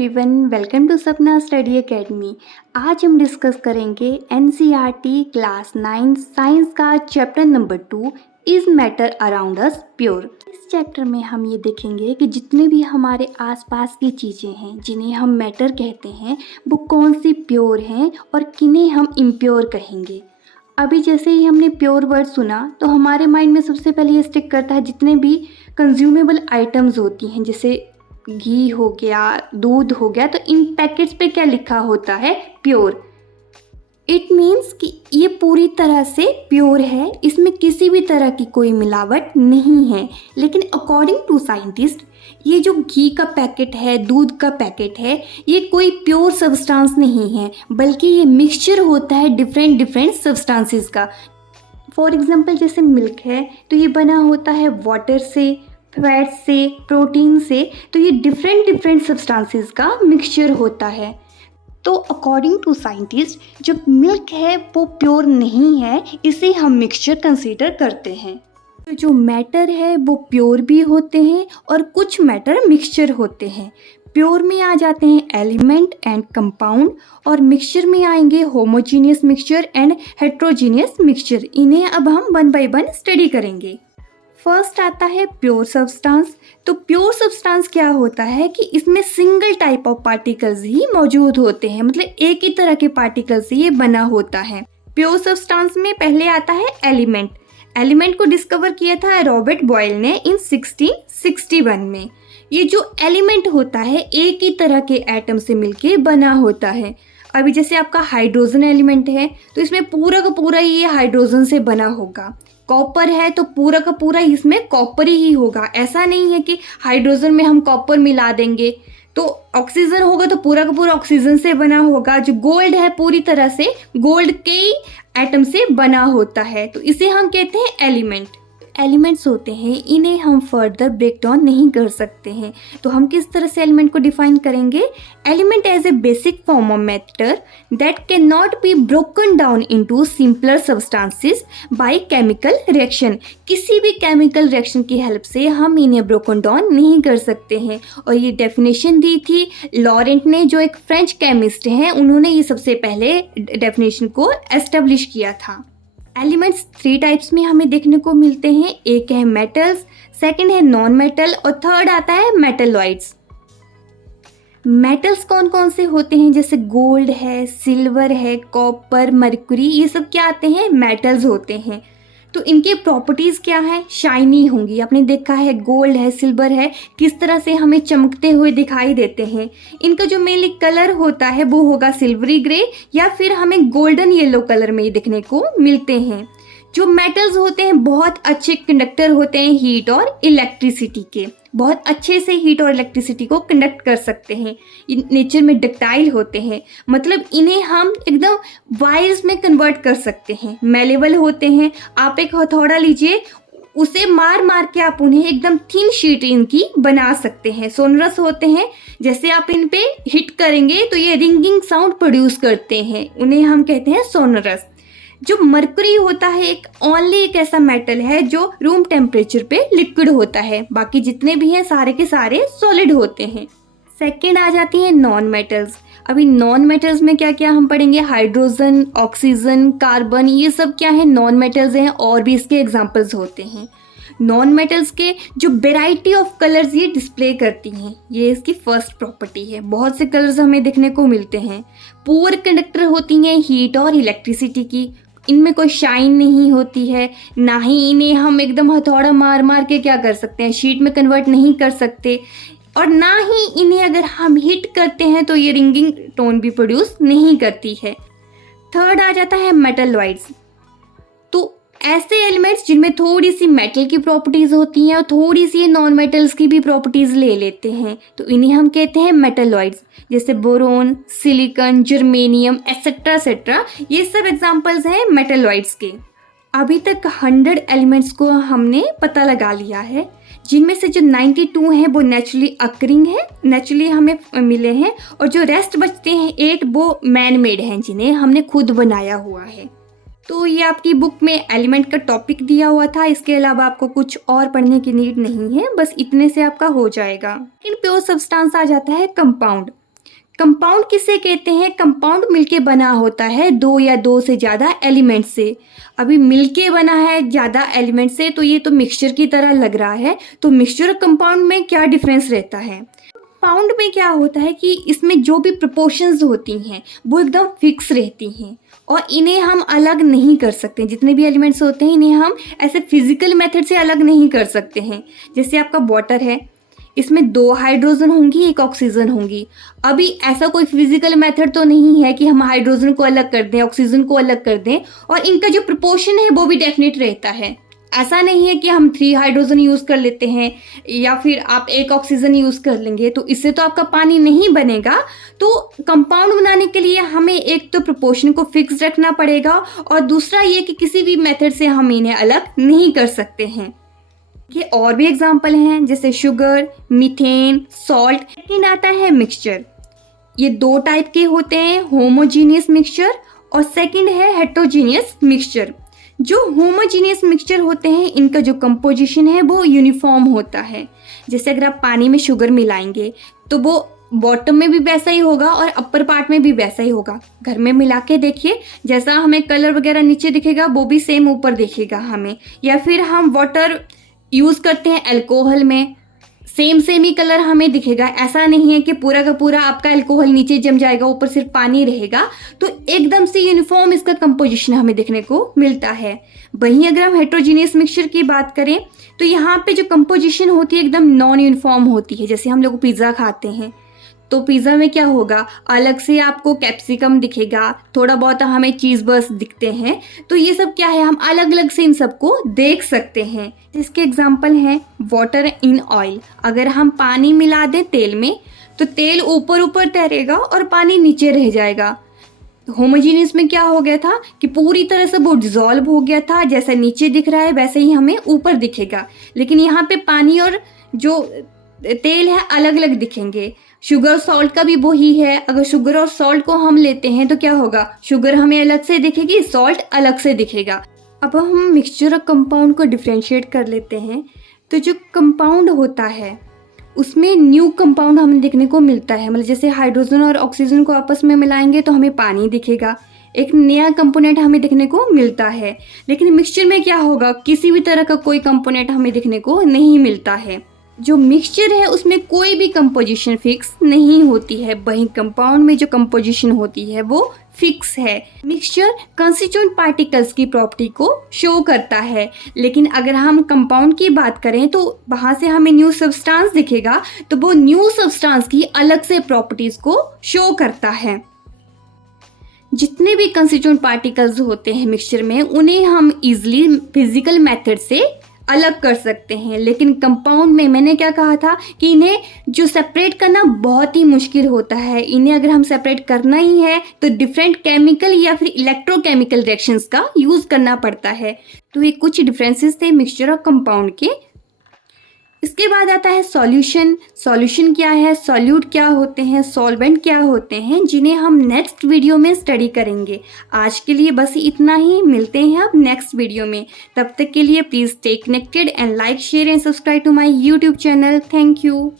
Everyone, welcome to सपना study academy. आज हम डिस्कस करेंगे एनसीईआरटी क्लास 9 साइंस का chapter number 2 is matter around us pure. इस चैप्टर में हम ये देखेंगे कि जितने भी हमारे आसपास की चीज़ें हैं जिन्हें हम मैटर कहते हैं वो कौन सी प्योर हैं और किन्हें हम इम्प्योर कहेंगे। अभी जैसे ही हमने प्योर वर्ड सुना तो हमारे माइंड में सबसे पहले ये स्टिक करता है जितने भी कंज्यूमेबल आइटम्स होती हैं, जैसे घी हो गया, दूध हो गया, तो इन पैकेट्स पे क्या लिखा होता है? प्योर। इट मीन्स कि ये पूरी तरह से प्योर है, इसमें किसी भी तरह की कोई मिलावट नहीं है। लेकिन अकॉर्डिंग टू साइंटिस्ट ये जो घी का पैकेट है, दूध का पैकेट है, ये कोई प्योर सब्सटेंस नहीं है, बल्कि ये मिक्सचर होता है डिफरेंट डिफरेंट सब्सटेंसेस का। फॉर एग्जांपल जैसे मिल्क है तो ये बना होता है वाटर से, फैट से, प्रोटीन से, तो ये डिफरेंट डिफरेंट सब्सटेंसेस का मिक्सचर होता है। तो अकॉर्डिंग टू साइंटिस्ट जो मिल्क है वो प्योर नहीं है, इसे हम मिक्सचर कंसीडर करते हैं। तो जो मैटर है वो प्योर भी होते हैं और कुछ मैटर मिक्सचर होते हैं। प्योर में आ जाते हैं एलिमेंट एंड कंपाउंड और मिक्सचर में आएंगे homogeneous mixture and heterogeneous mixture. इन्हें अब हम वन बाय वन स्टडी करेंगे। फर्स्ट आता है प्योर सब्सटेंस। तो प्योर सब्सटेंस क्या होता है कि इसमें सिंगल टाइप ऑफ पार्टिकल्स ही मौजूद होते हैं, मतलब एक ही तरह के पार्टिकल से ये बना होता है। प्योर सब्सटेंस में पहले आता है एलिमेंट। एलिमेंट को डिस्कवर किया था रॉबर्ट बॉयल ने इन 1661 में। ये जो एलिमेंट होता है एक ही तरह के एटम से मिलके बना होता है। अभी जैसे आपका हाइड्रोजन एलिमेंट है तो इसमें पूरा का पूरा ये हाइड्रोजन से बना होगा। कॉपर है तो पूरा का पूरा इसमें कॉपर ही होगा। ऐसा नहीं है कि हाइड्रोजन में हम कॉपर मिला देंगे। तो ऑक्सीजन होगा तो पूरा का पूरा ऑक्सीजन से बना होगा। जो गोल्ड है पूरी तरह से गोल्ड के ही एटम से बना होता है, तो इसे हम कहते हैं एलिमेंट। एलिमेंट्स होते हैं, इन्हें हम फर्दर ब्रेक डाउन नहीं कर सकते हैं। तो हम किस तरह से एलिमेंट को डिफाइन करेंगे? Element as a basic form of matter that can not be broken down into simpler substances by chemical reaction. किसी भी केमिकल रिएक्शन की हेल्प से हम इन्हें ब्रोकन डाउन नहीं कर सकते हैं। और ये डेफिनेशन दी थी लॉरेंट ने, जो एक फ्रेंच केमिस्ट हैं। उन्होंने ये सबसे पहले डेफिनेशन को एस्टेब्लिश किया था। एलिमेंट्स 3 टाइप्स में हमें देखने को मिलते हैं। एक है मेटल्स, सेकंड है नॉन मेटल और थर्ड आता है मेटलॉइड्स। मेटल्स कौन कौन से होते हैं? जैसे गोल्ड है, सिल्वर है, कॉपर, मरकरी, ये सब क्या आते हैं? मेटल्स होते हैं। तो इनके प्रॉपर्टीज़ क्या है? शाइनी होंगी। आपने देखा है गोल्ड है, सिल्वर है, किस तरह से हमें चमकते हुए दिखाई देते हैं। इनका जो मेनली कलर होता है वो होगा सिल्वरी ग्रे या फिर हमें गोल्डन येलो कलर में दिखने को मिलते हैं। जो मेटल्स होते हैं बहुत अच्छे कंडक्टर होते हैं हीट और इलेक्ट्रिसिटी के, बहुत अच्छे से हीट और इलेक्ट्रिसिटी को कंडक्ट कर सकते हैं। नेचर में डक्टाइल होते हैं, मतलब इन्हें हम एकदम वायर्स में कन्वर्ट कर सकते हैं। मेलेबल होते हैं। आप एक हथौड़ा लीजिए, उसे मार मार के आप उन्हें एकदम थिन शीट इनकी बना सकते हैं। सोनरस होते हैं, जैसे आप इन पे हिट करेंगे तो ये रिंगिंग साउंड प्रोड्यूस करते हैं, उन्हें हम कहते हैं सोनरस। जो मरकरी होता है एक ऐसा मेटल है जो रूम टेम्परेचर पे लिक्विड होता है, बाकी जितने भी हैं सारे के सारे सॉलिड होते हैं। सेकेंड आ जाती है नॉन मेटल्स। अभी नॉन मेटल्स में क्या क्या हम पढ़ेंगे? हाइड्रोजन, ऑक्सीजन, कार्बन, ये सब क्या है? नॉन मेटल्स हैं और भी इसके एग्जाम्पल्स होते हैं। नॉन मेटल्स के जो वेराइटी ऑफ कलर्स ये डिस्प्ले करती हैं, ये इसकी फर्स्ट प्रॉपर्टी है। बहुत से कलर्स हमें देखने को मिलते हैं। पुअर कंडक्टर होती हैं हीट और इलेक्ट्रिसिटी की। इनमें कोई शाइन नहीं होती है, ना ही इन्हें हम एकदम हथौड़ा मार मार के क्या कर सकते हैं, शीट में कन्वर्ट नहीं कर सकते, और ना ही इन्हें अगर हम हिट करते हैं तो ये रिंगिंग टोन भी प्रोड्यूस नहीं करती है। थर्ड आ जाता है मेटलॉइड्स। तो ऐसे एलिमेंट्स जिनमें थोड़ी सी मेटल की प्रॉपर्टीज होती हैं और थोड़ी सी नॉन मेटल्स की भी प्रॉपर्टीज ले लेते हैं, तो इन्हें हम कहते हैं मेटलॉइड्स। जैसे boron, silicon, germanium, etcetera etcetera, ये सब एग्जांपल्स हैं मेटलॉइड्स के। अभी तक 100 एलिमेंट्स को हमने पता लगा लिया है, जिनमें से जो 92 हैं वो नेचुरली अकरिंग है, नेचुरली हमें मिले हैं, और जो रेस्ट बचते हैं 8 वो मैन मेड हैं, जिन्हें हमने खुद बनाया हुआ है। तो ये आपकी बुक में एलिमेंट का टॉपिक दिया हुआ था, इसके अलावा आपको कुछ और पढ़ने की नीड नहीं है, बस इतने से आपका हो जाएगा। इन प्योर सब्सटेंस आ जाता है कंपाउंड। कंपाउंड किसे कहते हैं? कंपाउंड मिलके बना होता है दो या दो से ज़्यादा एलिमेंट से। अभी मिलके बना है ज़्यादा एलिमेंट से, तो ये तो मिक्सचर की तरह लग रहा है। तो मिक्सचर और कंपाउंड में क्या डिफरेंस रहता है? कंपाउंड में क्या होता है कि इसमें जो भी प्रोपोर्शंस होती हैं वो एकदम फिक्स रहती हैं और इन्हें हम अलग नहीं कर सकते। जितने भी एलिमेंट्स होते हैं इन्हें हम ऐसे फिजिकल मेथड से अलग नहीं कर सकते हैं। जैसे आपका वाटर है, इसमें 2 हाइड्रोजन होंगी, 1 ऑक्सीजन होंगी। अभी ऐसा कोई फिजिकल मेथड तो नहीं है कि हम हाइड्रोजन को अलग कर दें, ऑक्सीजन को अलग कर दें और इनका जो प्रोपोर्शन है वो भी डेफिनेट रहता है। ऐसा नहीं है कि हम 3 हाइड्रोजन यूज़ कर लेते हैं या फिर आप 1 ऑक्सीजन यूज़ कर लेंगे तो इससे तो आपका पानी नहीं बनेगा। तो कंपाउंड बनाने के लिए हमें एक तो प्रोपोर्शन को फिक्स रखना पड़ेगा और दूसरा ये कि किसी भी मेथड से हम इन्हें अलग नहीं कर सकते हैं। ये और भी एग्जाम्पल हैं जैसे शुगर, मीथेन, सॉल्ट। सेकेंड आता है मिक्सचर। ये 2 टाइप के होते हैं, होमोजीनियस मिक्सचर और सेकंड है हेट्रोजीनियस मिक्सचर। जो होमोजीनियस मिक्सचर होते हैं इनका जो कंपोजिशन है वो यूनिफॉर्म होता है। जैसे अगर आप पानी में शुगर मिलाएंगे तो वो बॉटम में भी वैसा ही होगा और अपर पार्ट में भी वैसा ही होगा। घर में मिला के देखिए, जैसा हमें कलर वगैरह नीचे दिखेगा वो भी सेम ऊपर दिखेगा हमें। या फिर हम वाटर यूज़ करते हैं अल्कोहल में, सेम ही कलर हमें दिखेगा। ऐसा नहीं है कि पूरा का पूरा आपका अल्कोहल नीचे जम जाएगा, ऊपर सिर्फ पानी रहेगा। तो एकदम से यूनिफॉर्म इसका कंपोजिशन हमें देखने को मिलता है। वहीं अगर हम हेट्रोजीनियस मिक्सचर की बात करें तो यहाँ पे जो कंपोजिशन होती है एकदम नॉन यूनिफॉर्म होती है। जैसे हम लोग पिज़्ज़ा खाते हैं तो पिज़्ज़ा में क्या होगा, अलग से आपको कैप्सिकम दिखेगा, थोड़ा बहुत हमें चीज़ बर्स्ट दिखते हैं। तो ये सब क्या है, हम अलग अलग से इन सबको देख सकते हैं। इसके एग्जांपल हैं वाटर इन ऑयल। अगर हम पानी मिला दें तेल में तो तेल ऊपर ऊपर तैरेगा और पानी नीचे रह जाएगा। होमोजीनियस में क्या हो गया था कि पूरी तरह से वो डिजॉल्व हो गया था, जैसा नीचे दिख रहा है वैसे ही हमें ऊपर दिखेगा। लेकिन यहाँ पे पानी और जो तेल है अलग अलग दिखेंगे। शुगर सॉल्ट का भी वही है। अगर शुगर और सॉल्ट को हम लेते हैं तो क्या होगा, शुगर हमें अलग से दिखेगी, सॉल्ट अलग से दिखेगा। अब हम मिक्सचर और कंपाउंड को डिफ्रेंशिएट कर लेते हैं। तो जो कंपाउंड होता है उसमें न्यू कंपाउंड हमें देखने को मिलता है। मतलब जैसे हाइड्रोजन और ऑक्सीजन को आपस में मिलाएंगे तो हमें पानी दिखेगा, एक नया कंपोनेंट हमें देखने को मिलता है। लेकिन मिक्सचर में क्या होगा, किसी भी तरह का कोई कंपोनेंट हमें देखने को नहीं मिलता है। जो मिक्सचर है उसमें कोई भी कंपोजिशन फिक्स नहीं होती है, वहीं कंपाउंड में जो कंपोजिशन होती है वो फिक्स है। मिक्सचर कंस्टिट्यूएंट पार्टिकल्स की प्रॉपर्टी को शो करता है, लेकिन अगर हम कंपाउंड की बात करें तो वहाँ से हमें न्यू सब्सटेंस दिखेगा, तो वो न्यू सब्सटेंस की अलग से प्रॉपर्टीज़ को शो करता है। जितने भी कंस्टिट्यूएंट पार्टिकल्स होते हैं मिक्सचर में उन्हें हम इजीली फिजिकल मेथड से अलग कर सकते हैं। लेकिन कंपाउंड में मैंने क्या कहा था कि इन्हें जो सेपरेट करना बहुत ही मुश्किल होता है। इन्हें अगर हम सेपरेट करना ही है तो डिफरेंट केमिकल या फिर इलेक्ट्रोकेमिकल रिएक्शंस का यूज़ करना पड़ता है। तो ये कुछ डिफरेंसेस थे मिक्सचर और कंपाउंड के। इसके बाद आता है सॉल्यूशन। सॉल्यूशन क्या है, सॉल्यूट क्या होते हैं, सॉल्वेंट क्या होते हैं, जिन्हें हम नेक्स्ट वीडियो में स्टडी करेंगे। आज के लिए बस इतना ही, मिलते हैं अब नेक्स्ट वीडियो में। तब तक के लिए please stay connected and like, share and subscribe to my YouTube channel. Thank you.